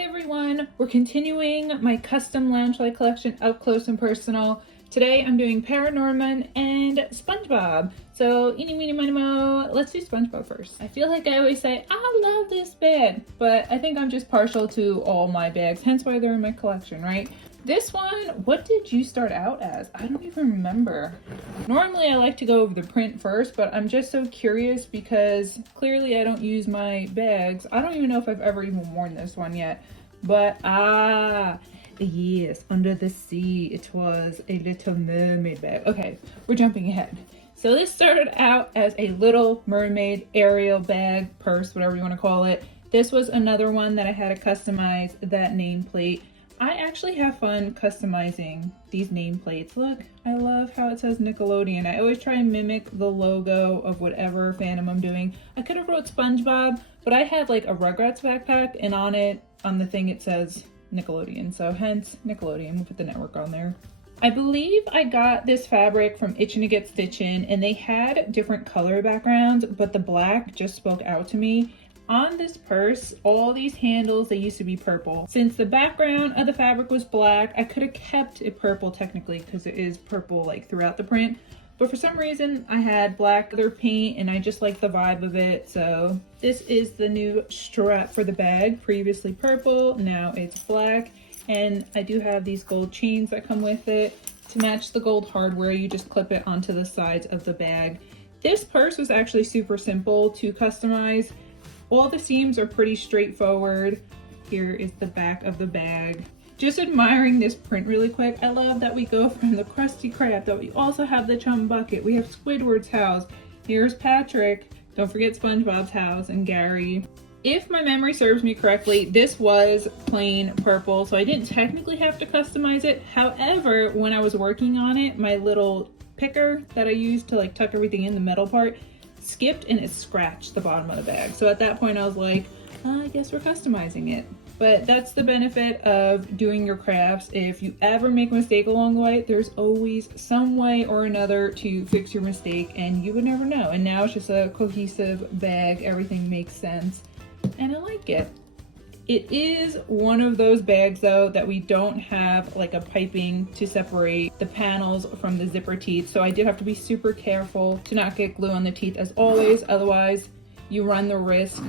Hi everyone! We're continuing my custom Loungefly collection up close and personal. Today I'm doing Paranorman and Spongebob. So eeny meeny miny mo, let's do Spongebob first. I feel like I always say, I love this bag, but I think I'm just partial to all my bags, hence why they're in my collection, right? This one, what did you start out as? I don't even remember. Normally I like to go over the print first, but I'm just so curious because clearly I don't use my bags. I don't even know if I've ever even worn this one yet, but yes, Under the Sea, it was a Little Mermaid bag. Okay, we're jumping ahead. So this started out as a Little Mermaid Ariel bag, purse, whatever you want to call it. This was another one that I had to customize that nameplate. I actually have fun customizing these nameplates. Look, I love how it says Nickelodeon. I always try and mimic the logo of whatever fandom I'm doing. I could have wrote SpongeBob, but I had like a Rugrats backpack, and on it, on the thing, it says Nickelodeon. So hence Nickelodeon. We'll put the network on there. I believe I got this fabric from Itchin' to Get Stitchin', and they had different color backgrounds, but the black just spoke out to me. On this purse, all these handles, they used to be purple. Since the background of the fabric was black, I could have kept it purple technically because it is purple like throughout the print. But for some reason, I had black leather paint and I just like the vibe of it. So this is the new strap for the bag. Previously purple, now it's black. And I do have these gold chains that come with it. To match the gold hardware, you just clip it onto the sides of the bag. This purse was actually super simple to customize. All the seams are pretty straightforward. Here is the back of the bag. Just admiring this print really quick. I love that we go from the Krusty Krab, that we also have the Chum Bucket. We have Squidward's house. Here's Patrick. Don't forget SpongeBob's house and Gary. If my memory serves me correctly, this was plain purple, so I didn't technically have to customize it. However, when I was working on it, my little picker that I used to like tuck everything in, the metal part, skipped and it scratched the bottom of the bag. So at that point I was like, I guess we're customizing it. But that's the benefit of doing your crafts. If you ever make a mistake along the way, there's always some way or another to fix your mistake and you would never know. And now it's just a cohesive bag. Everything makes sense and I like it. It is one of those bags though that we don't have like a piping to separate the panels from the zipper teeth. So I did have to be super careful to not get glue on the teeth as always. Otherwise you run the risk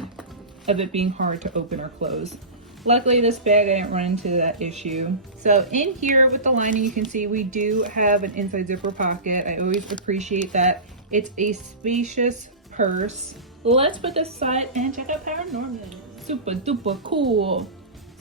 of it being hard to open or close. Luckily this bag I didn't run into that issue. So in here with the lining you can see we do have an inside zipper pocket. I always appreciate that. It's a spacious purse. Let's put this aside and check out Paranorman. Super duper cool.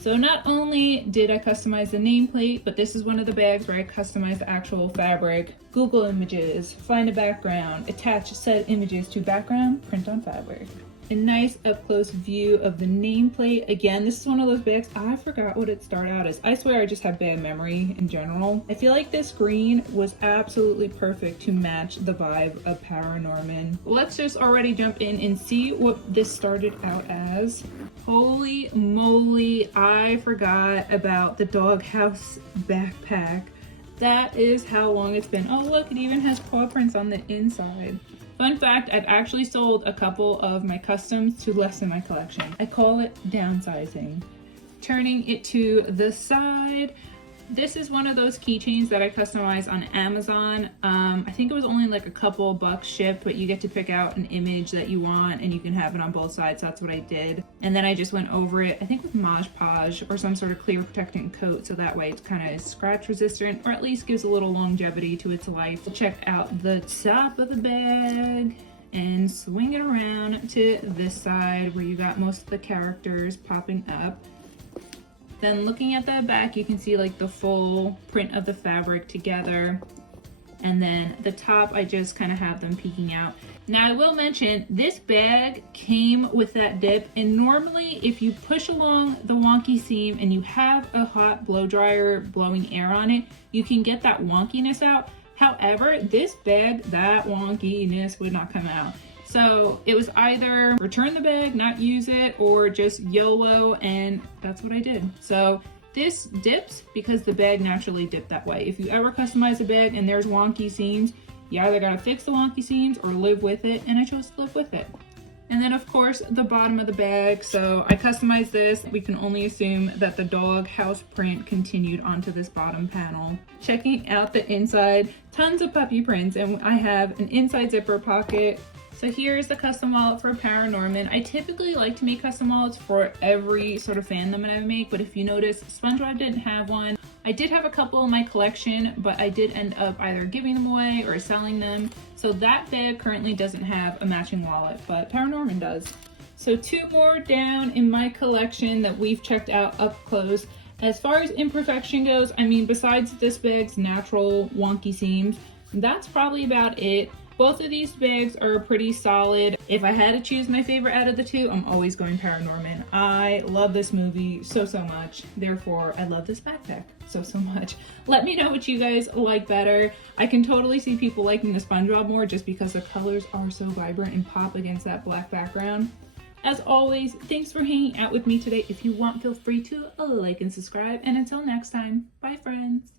So not only did I customize the nameplate, but this is one of the bags where I customized the actual fabric. Google images, find a background, attach said images to background, print on fabric. A nice up close view of the nameplate. Again, this is one of those bags, I forgot what it started out as. I swear I just have bad memory in general. I feel like this green was absolutely perfect to match the vibe of Paranorman. Let's just already jump in and see what this started out as. Holy moly, I forgot about the doghouse backpack. That is how long it's been. Oh look, it even has paw prints on the inside. Fun fact, I've actually sold a couple of my customs to lessen my collection. I call it downsizing. Turning it to the side, this is one of those keychains that I customized on Amazon. I think it was only like a couple bucks shipped, but you get to pick out an image that you want and you can have it on both sides. So that's what I did. And then I just went over it, I think with Mod Podge or some sort of clear protecting coat. So that way it's kind of scratch resistant or at least gives a little longevity to its life. Check out the top of the bag and swing it around to this side where you got most of the characters popping up. Then looking at the back, you can see like the full print of the fabric together. And then the top, I just kind of have them peeking out. Now I will mention, this bag came with that dip. And normally if you push along the wonky seam and you have a hot blow dryer blowing air on it, you can get that wonkiness out. However, this bag, that wonkiness would not come out. So it was either return the bag, not use it, or just YOLO, and that's what I did. So this dips because the bag naturally dipped that way. If you ever customize a bag and there's wonky seams, you either gotta fix the wonky seams or live with it, and I chose to live with it. And then of course the bottom of the bag. So I customized this. We can only assume that the dog house print continued onto this bottom panel. Checking out the inside, tons of puppy prints, and I have an inside zipper pocket. So here's the custom wallet for Paranorman. I typically like to make custom wallets for every sort of fandom that I make, but if you notice, Spongebob didn't have one. I did have a couple in my collection, but I did end up either giving them away or selling them. So that bag currently doesn't have a matching wallet, but Paranorman does. So 2 more down in my collection that we've checked out up close. As far as imperfection goes, I mean, besides this bag's natural wonky seams, that's probably about it. Both of these bags are pretty solid. If I had to choose my favorite out of the 2, I'm always going Paranorman. I love this movie so much. Therefore, I love this backpack so much. Let me know what you guys like better. I can totally see people liking the Spongebob more just because the colors are so vibrant and pop against that black background. As always, thanks for hanging out with me today. If you want, feel free to like and subscribe. And until next time, bye friends.